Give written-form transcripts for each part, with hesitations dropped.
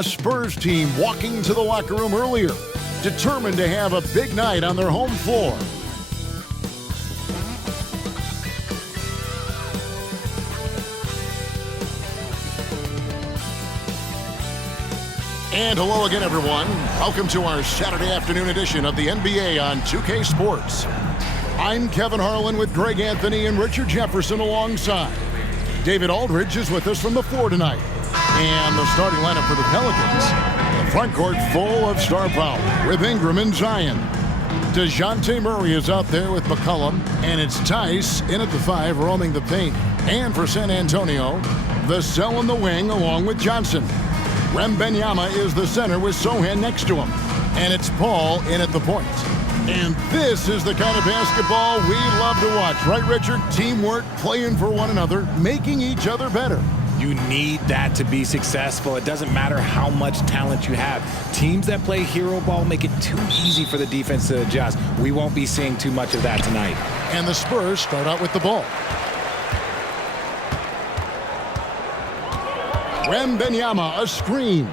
A Spurs team walking to the locker room earlier, determined to have a big night on their home floor. And hello again, everyone. Welcome to our Saturday afternoon edition of the NBA on 2K Sports. I'm Kevin Harlan with Greg Anthony and Richard Jefferson alongside. David Aldridge is with us from the floor tonight. And the starting lineup for the Pelicans, the front court full of star power with Ingram and Zion. DeJounte Murray is out there with McCollum, and it's Tice in at the 5 roaming the paint. And for San Antonio, Vassell in the wing along with Johnson. Wembanyama is the center with Sohan next to him. And it's Paul in at the point. And this is the kind of basketball we love to watch, right, Richard? Teamwork, playing for one another, making each other better. You need that to be successful. It doesn't matter how much talent you have. Teams that play hero ball make it too easy for the defense to adjust. We won't be seeing too much of that tonight. And the Spurs start out with the ball. Wembanyama, a screen.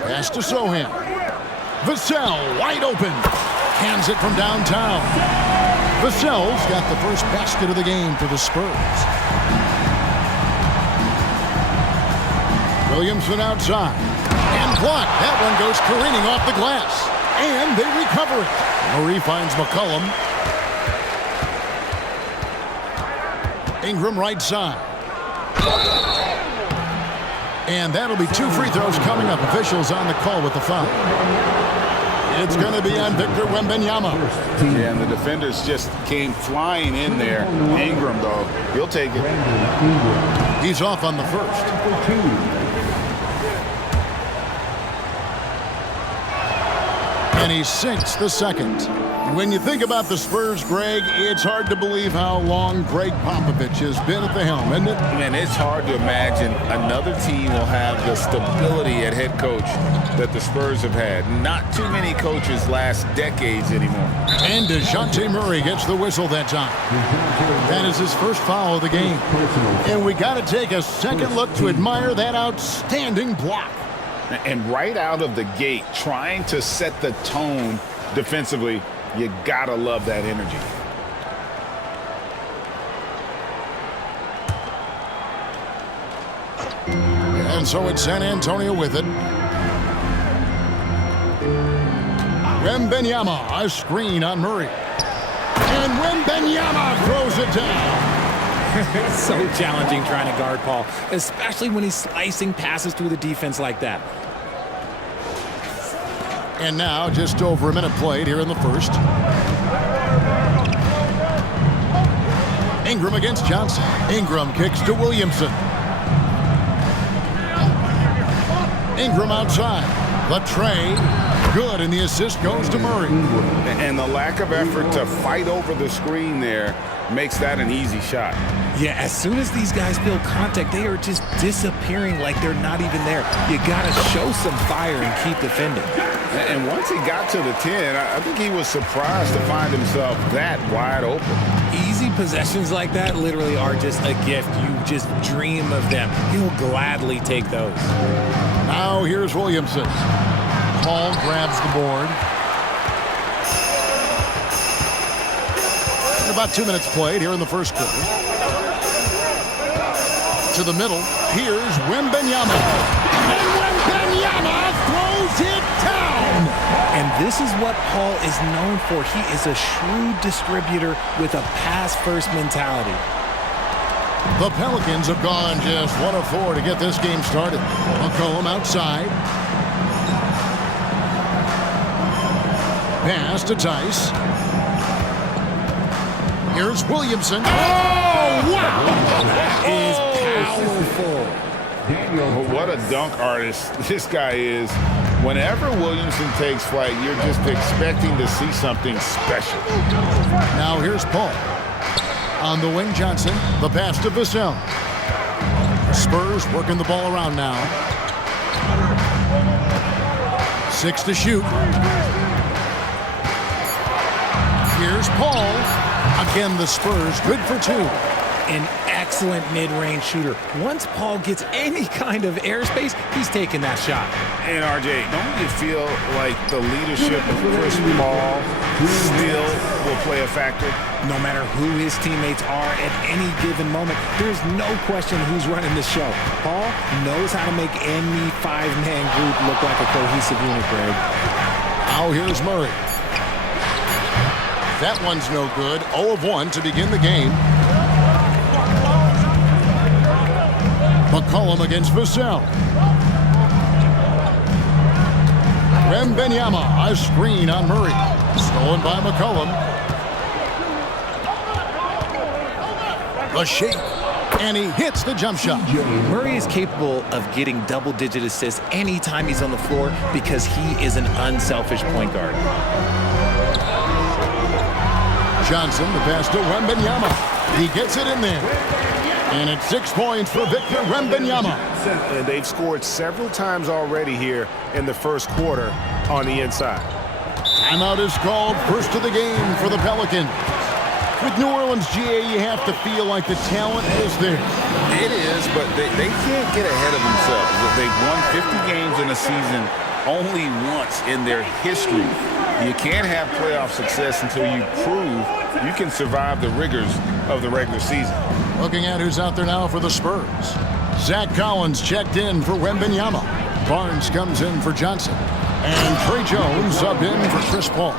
Pass to Sohan. Vassell, wide open. Hands it from downtown. Vassell's got the first basket of the game for the Spurs. Williamson outside. And blocked. That one goes careening off the glass. And they recover it. Murray finds McCollum. Ingram right side. And that'll be 2 free throws coming up. Officials on the call with the foul. It's going to be on Victor Wembanyama. Yeah, and the defenders just came flying in there. Ingram, though, he'll take it. He's off on the first. And he sinks the second. When you think about the Spurs, Greg, it's hard to believe how long Greg Popovich has been at the helm, isn't it? Man, it's hard to imagine another team will have the stability at head coach that the Spurs have had. Not too many coaches last decades anymore. And DeJounte Murray gets the whistle that time. That is his first foul of the game. And we got to take a second look to admire that outstanding block. And right out of the gate, trying to set the tone defensively, you gotta love that energy. And so it's San Antonio with it. Wembanyama, a screen on Murray. And Wembanyama throws it down. It's so challenging trying to guard Paul, especially when he's slicing passes through the defense like that. And now just over a minute played here in the first. Ingram against Johnson. Ingram kicks to Williamson. Ingram outside. The tray. Good, and the assist goes to Murray. And the lack of effort to fight over the screen there makes that an easy shot. Yeah, as soon as these guys feel contact, they are just disappearing like they're not even there. You got to show some fire and keep defending. And once he got to the 10, I think he was surprised to find himself that wide open. Easy possessions like that literally are just a gift. You just dream of them. He'll gladly take those. Now here's Williamson. Paul grabs the board. About 2 minutes played here in the first quarter. To the middle, here's Wembanyama. And Wembanyama throws it down! And this is what Paul is known for. He is a shrewd distributor with a pass-first mentality. The Pelicans have gone just 1 of 4 to get this game started. McCollum outside. Pass to Tice. Here's Williamson. Oh, wow! That is powerful. What a dunk artist this guy is. Whenever Williamson takes flight, you're just expecting to see something special. Now here's Paul. On the wing, Johnson. The pass to Vassell. Spurs working the ball around now. 6 to shoot. Here's Paul. Again, the Spurs good for 2. an excellent mid-range shooter. Once Paul gets any kind of airspace, he's taking that shot. And RJ, don't you feel like the leadership of Chris Paul still will play a factor? No matter who his teammates are at any given moment, there's no question who's running the show. Paul knows how to make any five-man group look like a cohesive unit, Greg. Now here's Murray. That one's no good. 0 of 1 to begin the game. McCollum against Vassell. Wembanyama, a screen on Murray. Stolen by McCollum. A shake, and he hits the jump shot. Murray is capable of getting double-digit assists anytime he's on the floor because he is an unselfish point guard. Johnson, the pass to Wembanyama. He gets it in there. And it's 6 points for Victor Wembanyama. And they've scored several times already here in the first quarter on the inside. Timeout is called, first of the game for the Pelicans. With New Orleans, GA, you have to feel like the talent is there. It is, but they can't get ahead of themselves. They've won 50 games in a season only once in their history. You can't have playoff success until you prove you can survive the rigors of the regular season. Looking at who's out there now for the Spurs. Zach Collins checked in for Wembanyama. Barnes comes in for Johnson. And Trey Jones subbed in for Chris Paul.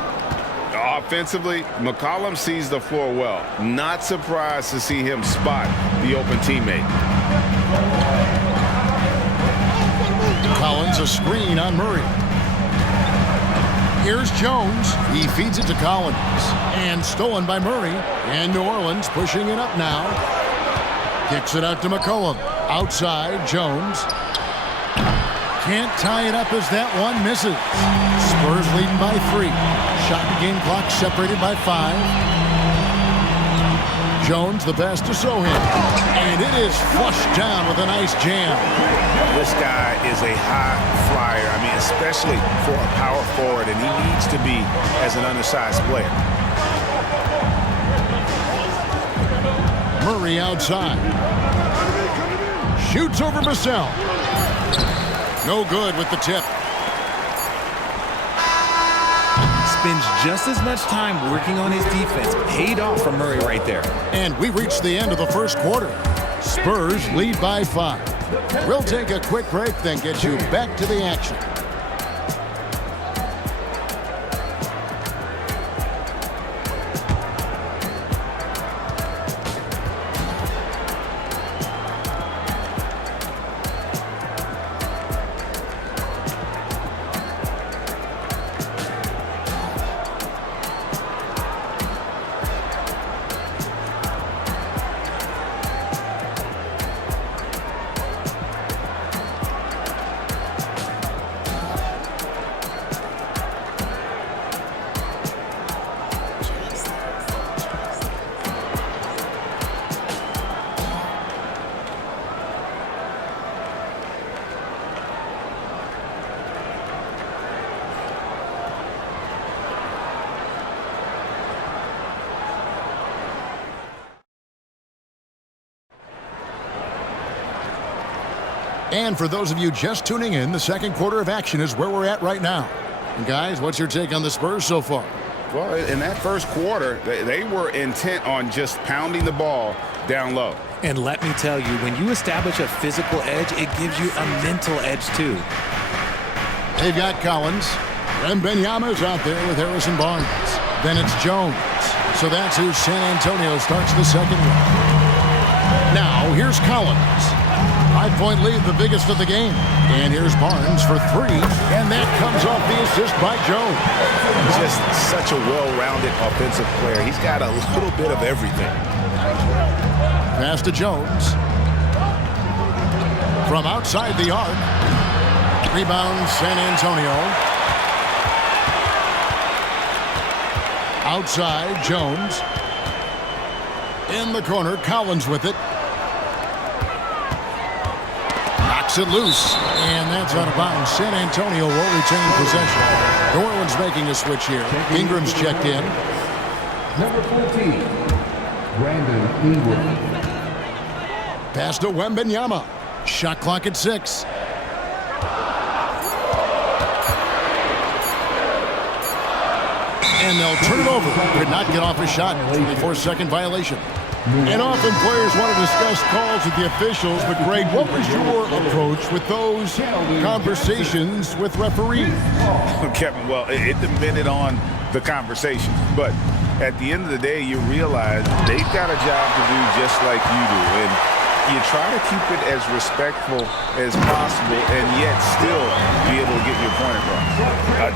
Offensively, McCollum sees the floor well. Not surprised to see him spot the open teammate. Collins, a screen on Murray. Here's Jones. He feeds it to Collins. And stolen by Murray. And New Orleans pushing it up now. Kicks it out to McCollum. Outside, Jones. Can't tie it up as that one misses. Spurs leading by 3. Shot and game clock separated by 5. Jones, the pass to Sohan. And it is flushed down with a nice jam. This guy is a high flyer. I mean, especially for a power forward, and he needs to be as an undersized player. Murray outside. Shoots over Vassell. No good with the tip. Spends just as much time working on his defense. Paid off for Murray right there. And we reached the end of the first quarter. Spurs lead by 5. We'll take a quick break, then get you back to the action. And for those of you just tuning in, the second quarter of action is where we're at right now. And guys, what's your take on the Spurs so far? Well, in that first quarter, they were intent on just pounding the ball down low. And let me tell you, when you establish a physical edge, it gives you a mental edge too. They've got Collins. Wembanyama's out there with Harrison Barnes. Then it's Jones. So that's who San Antonio starts the second one. Now, here's Collins. 5-point lead, the biggest of the game. And here's Barnes for 3. And that comes off the assist by Jones. Just such a well-rounded offensive player. He's got a little bit of everything. Pass to Jones. From outside the arc. Rebound, San Antonio. Outside, Jones. In the corner, Collins with it. Knocks it loose. And that's out of bounds. San Antonio will retain possession. New Orleans making a switch here. Ingram's checked in. Number 14, Brandon Ingram. Pass to Wembanyama. Shot clock at 6. And they'll turn it over. Could not get off a shot. 24-second violation. And often players want to discuss calls with the officials, but Greg, what was your approach with those conversations with referees? Kevin, well, it depended on the conversation, but at the end of the day, you realize they've got a job to do just like you do, and you try to keep it as respectful as possible and yet still be able to get your point across.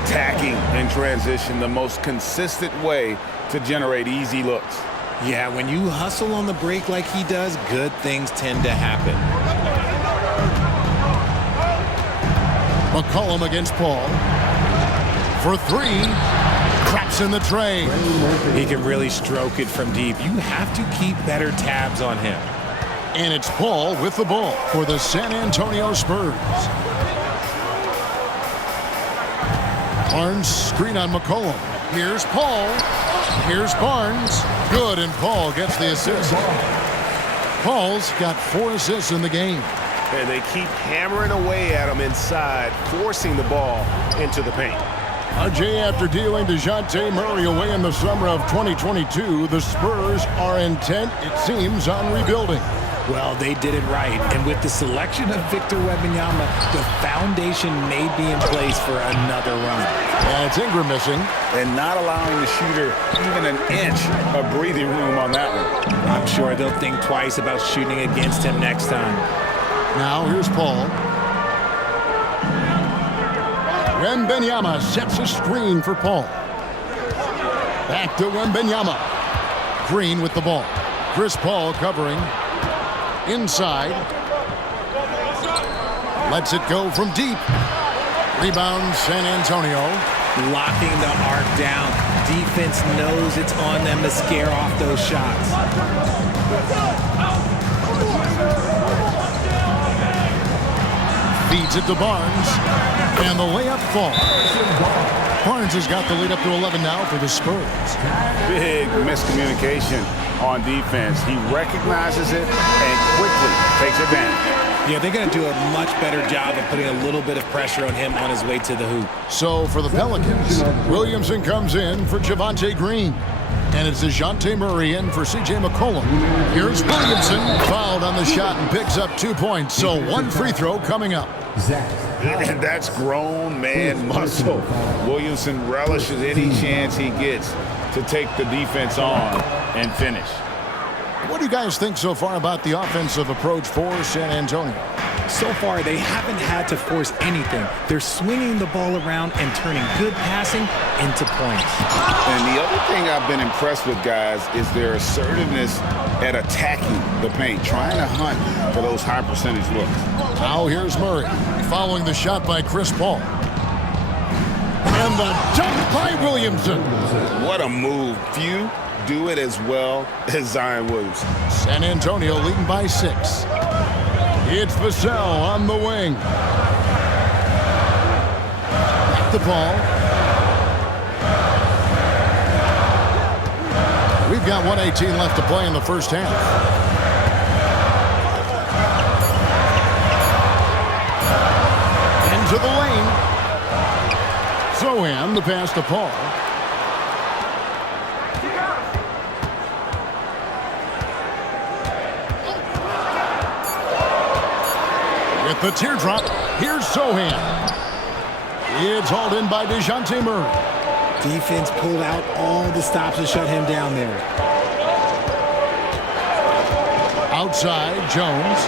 Attacking in transition, the most consistent way to generate easy looks. Yeah, when you hustle on the break like he does, good things tend to happen. McCollum against Paul. For 3. Traps in the tray. He can really stroke it from deep. You have to keep better tabs on him. And it's Paul with the ball for the San Antonio Spurs. Barnes screen on McCollum. Here's Paul. Here's Barnes. Good, and Paul gets the assist. Paul's got 4 assists in the game. And they keep hammering away at him inside, forcing the ball into the paint. RJ, after dealing DeJounte Murray away in the summer of 2022, the Spurs are intent, it seems, on rebuilding. Well, they did it right. And with the selection of Victor Wembanyama, the foundation may be in place for another run. And it's Ingram missing. And not allowing the shooter even an inch of breathing room on that one. I'm sure they'll think twice about shooting against him next time. Now here's Paul. Wembanyama sets a screen for Paul. Back to Wembanyama. Green with the ball. Chris Paul covering. Inside. Lets it go from deep. Rebound San Antonio. Locking the arc down. Defense knows it's on them to scare off those shots. Feeds it to Barnes. And the layup falls. Barnes has got the lead up to 11 now for the Spurs. Big miscommunication on defense. He recognizes it and quickly takes advantage. Yeah, they're going to do a much better job of putting a little bit of pressure on him on his way to the hoop. So for the Pelicans, Williamson comes in for Javonte Green. And it's DeJounte Murray in for C.J. McCollum. Here's Williamson, fouled on the shot and picks up 2 points. So 1 free throw coming up. And that's grown man muscle. Williamson relishes any chance he gets to take the defense on and finish. What do you guys think so far about the offensive approach for San Antonio? So far, they haven't had to force anything. They're swinging the ball around and turning good passing into points. And the other thing I've been impressed with, guys, is their assertiveness at attacking the paint, trying to hunt for those high percentage looks. Now here's Murray, following the shot by Chris Paul. And the dunk by Williamson. What a move. Few do it as well as Zion Williamson. San Antonio leading by 6. It's Vassell on the wing. Back the ball. We've got 1:18 left to play in the first half. Into the lane. Zohan, the pass to Paul. With the teardrop, here's Zohan. It's hauled in by DeJounte Murray. Defense pulled out all the stops to shut him down there. Outside, Jones.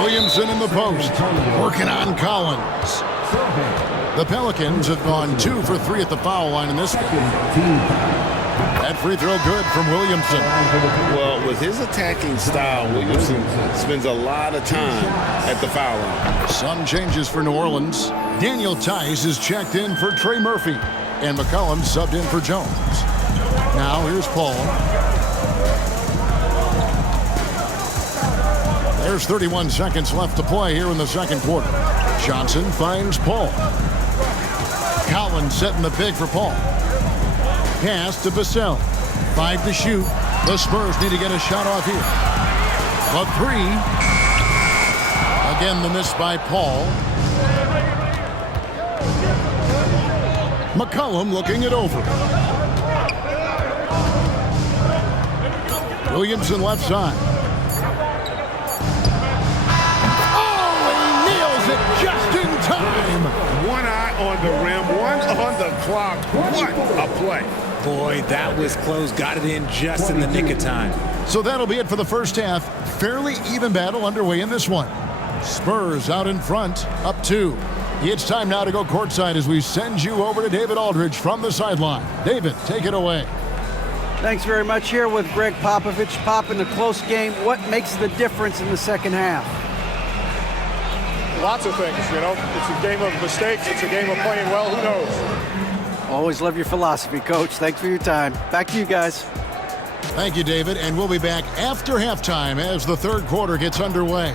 Williamson in the post, working on Collins. The Pelicans have gone 2 for 3 at the foul line in this game. That free throw good from Williamson. Well, with his attacking style, Williamson spends a lot of time at the foul line. Some changes for New Orleans. Daniel Tice is checked in for Trey Murphy. And McCollum subbed in for Jones. Now here's Paul. There's 31 seconds left to play here in the second quarter. Johnson finds Paul. Collins setting the big for Paul. Pass to Vassell. 5 to shoot. The Spurs need to get a shot off here. The three. Again, the miss by Paul. McCollum looking it over. Williamson left side. Oh, he nails it just in time. One eye on the rim, one on the clock. What a play. Boy, that was close. Got it in just in the nick of time. So that'll be it for the first half. Fairly even battle underway in this one. Spurs out in front, up 2. It's time now to go courtside as we send you over to David Aldridge from the sideline. David, take it away. Thanks very much. Here with Greg Popovich. Pop, in a close game, what makes the difference in the second half? Lots of things, you know. It's a game of mistakes. It's a game of playing well. Who knows? Always love your philosophy, Coach. Thanks for your time. Back to you guys. Thank you, David, and we'll be back after halftime as the third quarter gets underway.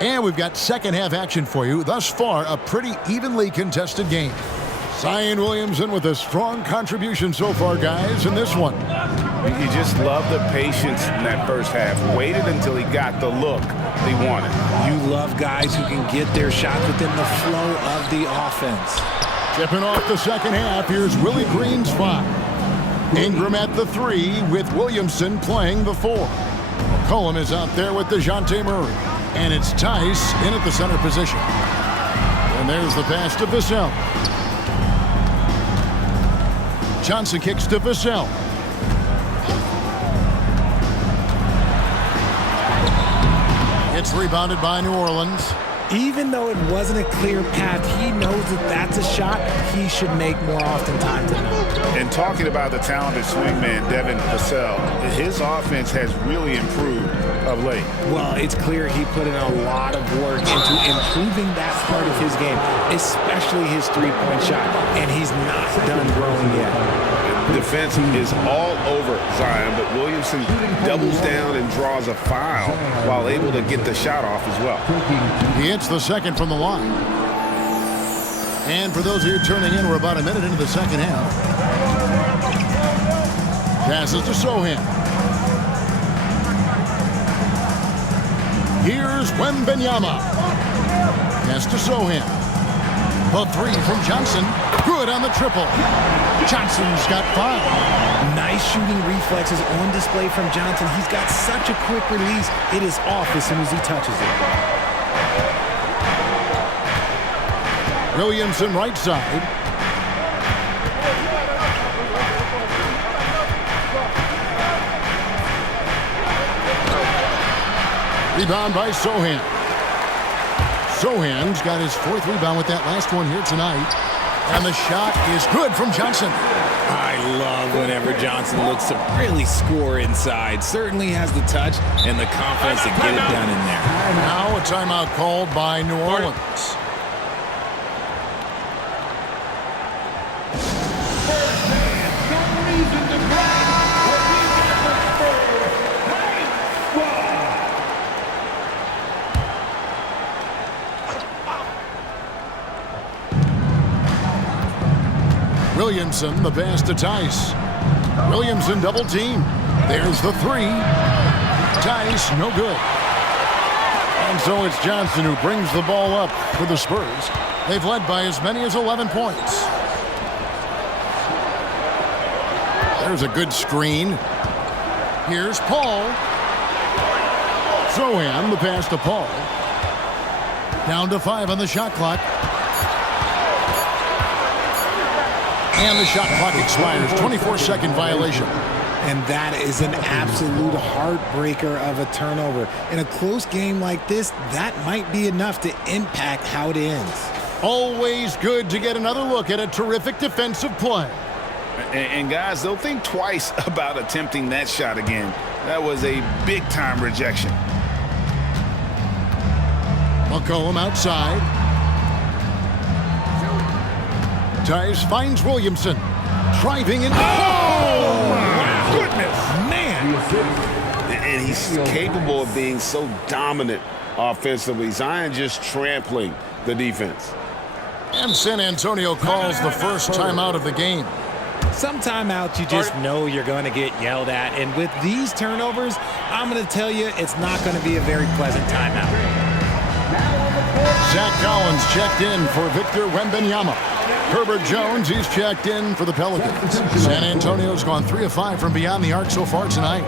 And we've got second half action for you. Thus far, a pretty evenly contested game. Zion Williamson with a strong contribution so far, guys, in this one. You just love the patience in that first half. Waited until he got the look he wanted. You love guys who can get their shots within the flow of the offense. Tipping off the second half, here's Willie Green's 5. Ingram at the 3 with Williamson playing the 4. McCollum is out there with DeJounte Murray. And it's Tice in at the center position. And there's the pass to Vassell. Johnson kicks to Vassell. It's rebounded by New Orleans. Even though it wasn't a clear path, he knows that that's a shot he should make more often times than not. And talking about the talented swingman, Devin Vassell, his offense has really improved of late. Well, it's clear he put in a lot of work into improving that part of his game, especially his three-point shot, and he's not done growing yet. Defense is all over Zion, but Williamson doubles down and draws a foul while able to get the shot off as well. He hits the second from the line. And for those of you turning in, we're about a minute into the second half. Passes to Sohan. Here's Wembanyama. Pass to Sohan. The 3 from Johnson. Good on the triple. Johnson's got 5. Nice shooting reflexes on display from Johnson. He's got such a quick release. It is off as soon as he touches it. Williamson right side. Rebound by Sohan. Sohan's got his 4th rebound with that last one here tonight. And the shot is good from Johnson. I love whenever Johnson looks to really score inside. Certainly has the touch and the confidence to get it done in there. And now a timeout called by New Orleans. Williamson, the pass to Tice. Williamson double team. There's the 3. Tice, no good. And so it's Johnson who brings the ball up for the Spurs. They've led by as many as 11 points. There's a good screen. Here's Paul. Sohan, the pass to Paul. Down to 5 on the shot clock. And the shot clock expires. 24-second violation. And that is an absolute heartbreaker of a turnover. In a close game like this, that might be enough to impact how it ends. Always good to get another look at a terrific defensive play. And guys, they'll think twice about attempting that shot again. That was a big-time rejection. McCollum outside. Tice finds Williamson. Driving in. Oh, my goodness. Man. And he's capable of being so dominant offensively. Zion just trampling the defense. And San Antonio calls the first timeout of the game. Some timeouts you just know you're going to get yelled at. And with these turnovers, I'm going to tell you it's not going to be a very pleasant timeout. Zach Collins checked in for Victor Wembanyama. Herbert Jones, he's checked in for the Pelicans. San Antonio's gone 3 of 5 from beyond the arc so far tonight.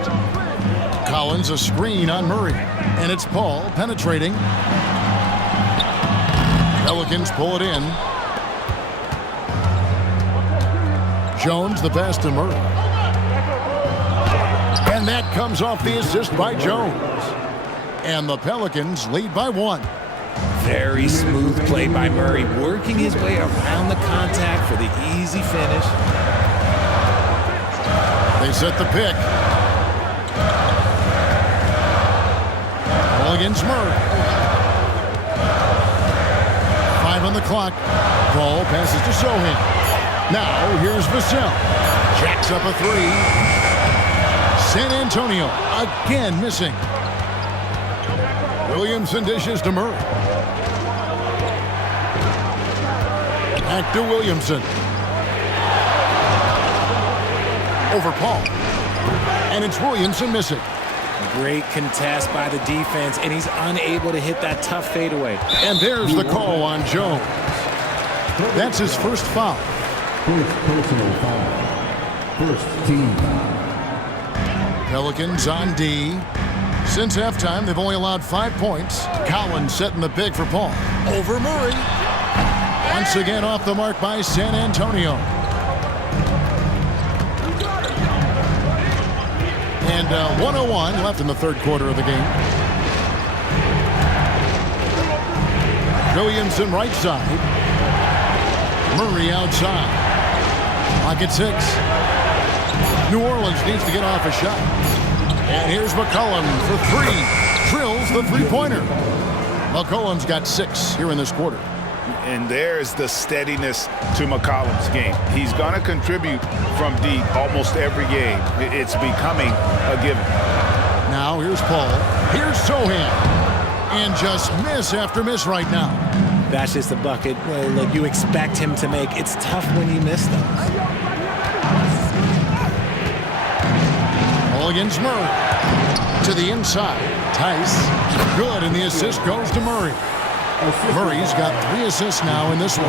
Collins a screen on Murray. And it's Paul penetrating. Pelicans pull it in. Jones the pass to Murray. And that comes off the assist by Jones. And the Pelicans lead by 1. Very smooth play by Murray, working his way around the contact for the easy finish. They set the pick. Ball against Murray. 5 on the clock. Ball passes to Sohan. Now here's Vassell. Jacks up a 3. San Antonio again missing. Williamson dishes to Murray. Back to Williamson. Over Paul. And it's Williamson missing. Great contest by the defense, and he's unable to hit that tough fadeaway. And there's the call on Jones. That's his first foul. First personal foul. First team foul. Pelicans on D. Since halftime, they've only allowed 5 points. Collins setting the pick for Paul. Over Murray. Once again off the mark by San Antonio. And 1:01 left in the third quarter of the game. Williamson right side. Murray outside. Pocket 6. New Orleans needs to get off a shot. And here's McCollum for 3. Drills the three-pointer. McCollum's got 6 here in this quarter. And there's the steadiness to McCollum's game. He's going to contribute from deep almost every game. It's becoming a given. Now here's Paul. Here's Sohan. And just miss after miss right now. That's just a bucket. Well, look, you expect him to make. It's tough when you miss those. Ball against Murray. To the inside. Tice. Good, and the assist goes to Murray. Murray's got 3 assists now in this one.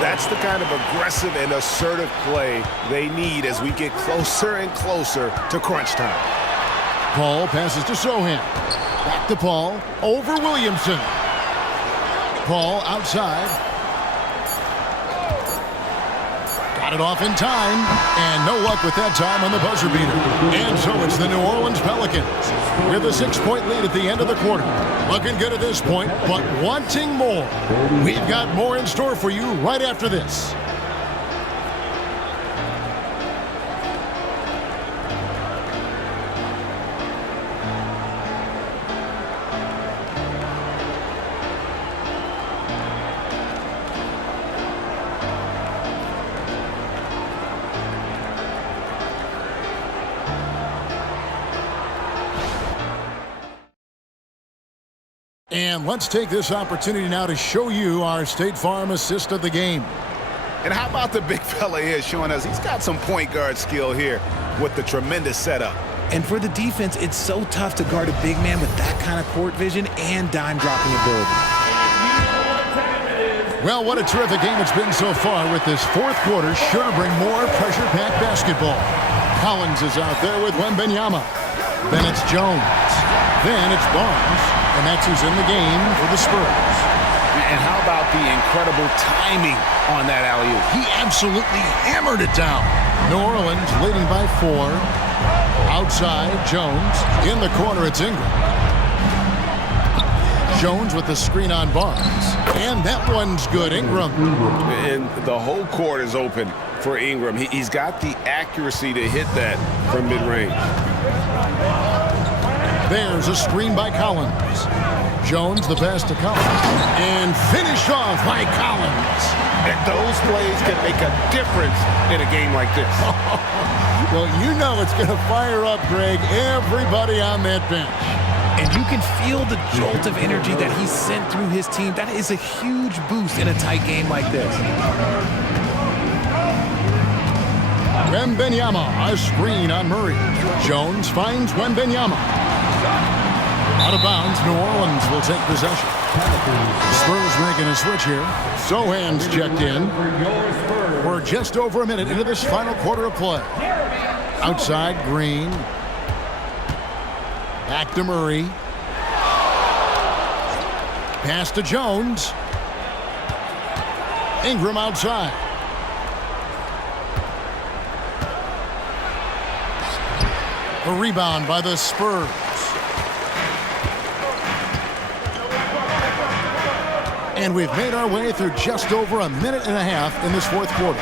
That's the kind of aggressive and assertive play they need as we get closer and closer to crunch time. Paul passes to Sohan. Back to Paul. Over Williamson. Paul outside. Got it off in time. And no luck with that time on the buzzer beater. And so it's the New Orleans Pelicans with a 6-point lead at the end of the quarter. Looking good at this point, but wanting more. We've got more in store for you right after this. And let's take this opportunity now to show you our State Farm assist of the game. And how about the big fella here showing us he's got some point guard skill here with the tremendous setup. And for the defense, it's so tough to guard a big man with that kind of court vision and dime-dropping ability. Well, what a terrific game it's been so far with this fourth quarter. Sure to bring more pressure-packed basketball. Collins is out there with Wembanyama. Then it's Jones. Then it's Barnes. And that's who's in the game for the Spurs. And how about the incredible timing on that alley-oop? He absolutely hammered it down. New Orleans leading by 4. Outside, Jones. In the corner, it's Ingram. Jones with the screen on Barnes. And that one's good, Ingram. And the whole court is open for Ingram. He's got the accuracy to hit that from mid-range. There's a screen by Collins. Jones the pass to Collins. And finished off by Collins. And those plays can make a difference in a game like this. Well, you know it's going to fire up, Greg, everybody on that bench. And you can feel the jolt of energy that he sent through his team. That is a huge boost in a tight game like this. Wembanyama, a screen on Murray. Jones finds Wembanyama. Out of bounds, New Orleans will take possession. Spurs making a switch here. Sohan's checked in. We're just over a minute into this final quarter of play. Outside, Green. Back to Murray. Pass to Jones. Ingram outside. A rebound by the Spurs. And we've made our way through just over a minute and a half in this fourth quarter.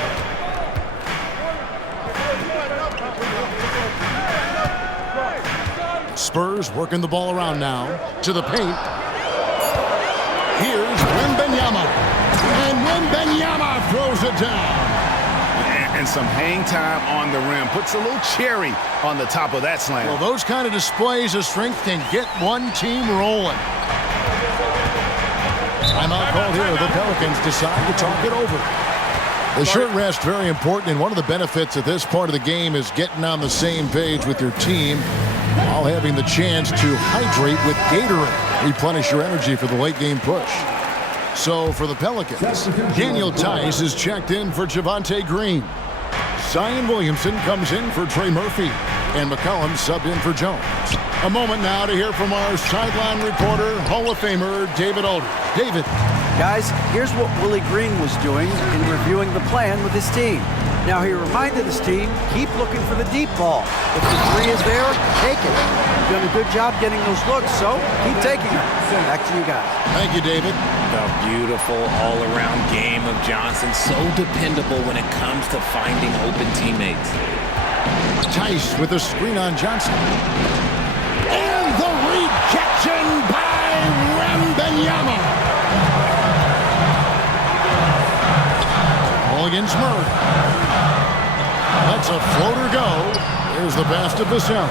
Spurs working the ball around now to the paint. Here's Wembanyama. And Wembanyama throws it down. And some hang time on the rim. Puts a little cherry on the top of that slam. Well, those kind of displays of strength can get one team rolling. Timeout called here. The Pelicans decide to talk it over. The short rest, very important, and one of the benefits of this part of the game is getting on the same page with your team while having the chance to hydrate with Gatorade. Replenish your energy for the late game push. So for the Pelicans, Daniel Tice is checked in for Javonte Green. Zion Williamson comes in for Trey Murphy. And McCollum subbed in for Jones. A moment now to hear from our sideline reporter, Hall of Famer David Aldridge. David. Guys, here's what Willie Green was doing in reviewing the plan with his team. Now, he reminded his team, keep looking for the deep ball. If the three is there, take it. You've done a good job getting those looks, so keep taking them. Back to you guys. Thank you, David. The beautiful all-around game of Johnson. So dependable when it comes to finding open teammates. Tice with a screen on Johnson. And the rejection by Wembanyama. Ball against Murray. Lets a floater go. There's the pass to Vassell.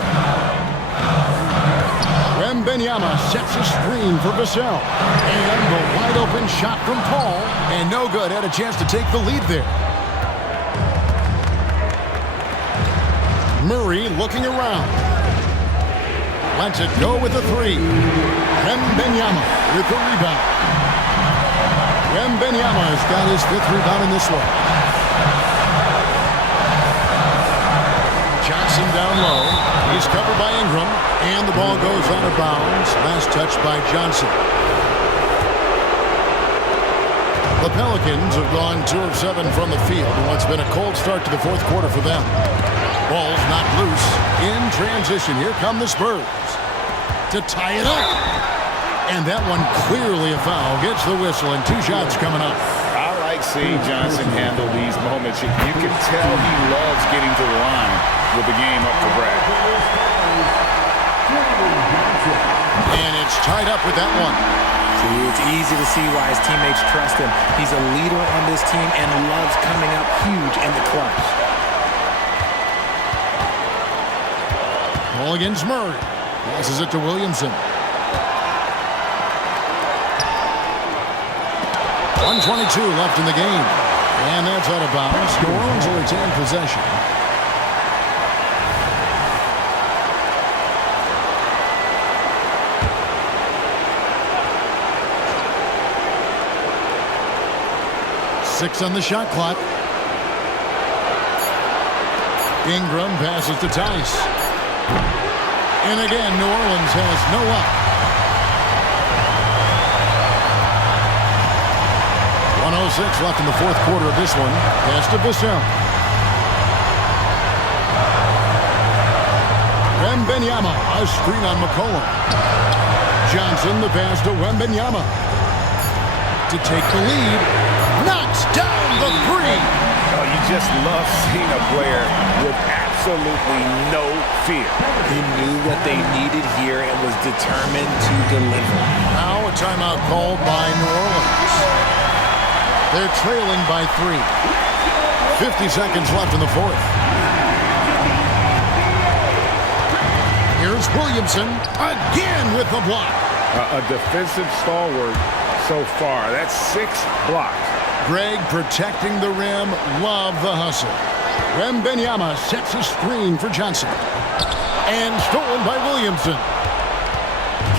Wembanyama sets a screen for Vassell. And the wide open shot from Paul. And no good. Had a chance to take the lead there. Murray looking around. Lets it go with the three. Wembanyama with the rebound. Wembanyama has got his fifth rebound in this one. Johnson down low. He's covered by Ingram. And the ball goes out of bounds. Last touch by Johnson. The Pelicans have gone 2 of 7 from the field in what's been a cold start to the fourth quarter for them. Ball's not loose. In transition, here come the Spurs to tie it up. And that one clearly a foul. Gets the whistle and 2 shots coming up. I like seeing Johnson handle these moments. You can tell he loves getting to the line with the game up for grabs. And it's tied up with that one. See, it's easy to see why his teammates trust him. He's a leader on this team and loves coming up huge in the clutch. Ball against Murray. Passes it to Williamson. 1:22 left in the game. And that's out of bounds. New Orleans will retain possession. Six on the shot clock. Ingram passes to Tice. And again, New Orleans has no up. 1:06 left in the fourth quarter of this one. Pass to Vassell. Wembanyama, a screen on McCollum. Johnson, the pass to Wembanyama. To take the lead, knocks down the three. Oh, you just love seeing a player with absolutely no fear. He knew what they needed here and was determined to deliver. Now a timeout called by New Orleans. They're trailing by 3. 50 seconds left in the fourth. Here's Williamson again with the block. A defensive stalwart so far. That's 6 blocks. Greg protecting the rim. Love the hustle. Wembanyama sets a screen for Johnson. And stolen by Williamson.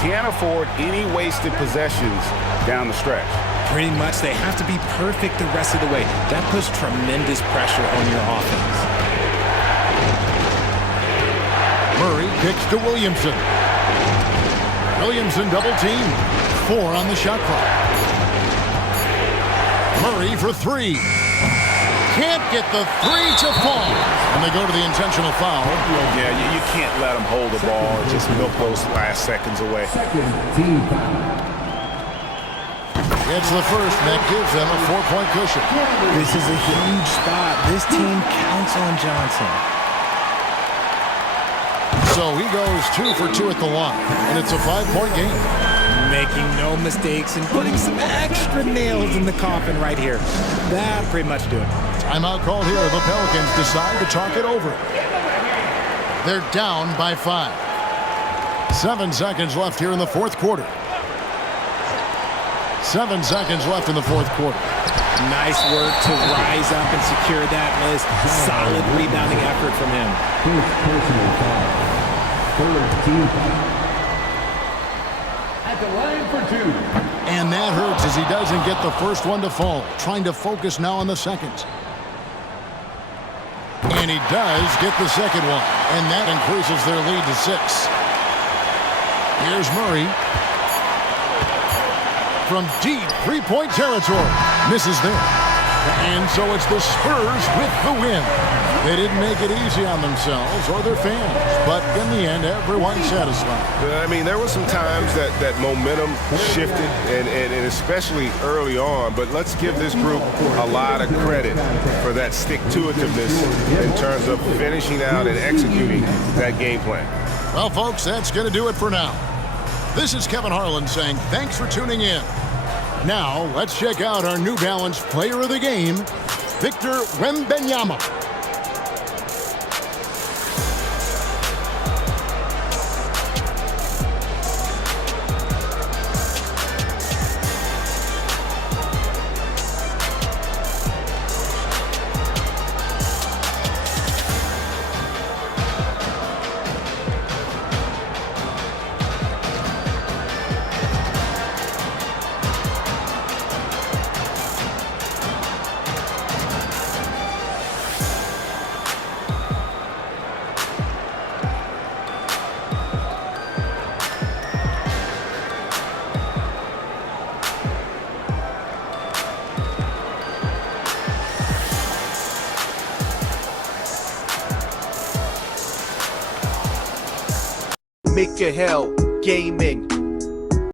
Can't afford any wasted possessions down the stretch. Pretty much, they have to be perfect the rest of the way. That puts tremendous pressure on your offense. Murray kicks to Williamson. Williamson double team. 4 on the shot clock. Murray for 3. Can't get the 3 to fall. And they go to the intentional foul. Yeah, you can't let them hold the ball and just milk those last seconds away. Second team foul. It's the first, and that gives them a 4-point cushion. This is a huge spot. This team counts on Johnson. So he goes 2 for 2 at the line, and it's a 5-point game. Making no mistakes and putting some extra nails in the coffin right here. That pretty much do it. Timeout called here. The Pelicans decide to talk it over. They're down by 5. 7 seconds left here in the fourth quarter. 7 seconds left in the fourth quarter. Nice work to rise up and secure that miss. Solid rebounding effort from him. First personal foul. Third team foul. At the line for 2. And that hurts as he doesn't get the first one to fall. Trying to focus now on the seconds. And he does get the second one. And that increases their lead to 6. Here's Murray. From deep three-point territory. Misses there. And so it's the Spurs with the win. They didn't make it easy on themselves or their fans. But in the end, everyone's satisfied. I mean, there were some times that momentum shifted, and especially early on. But let's give this group a lot of credit for that stick-to-itiveness in terms of finishing out and executing that game plan. Well, folks, that's going to do it for now. This is Kevin Harlan saying thanks for tuning in. Now, let's check out our New Balance Player of the Game, Victor Wembanyama. Make your hell gaming.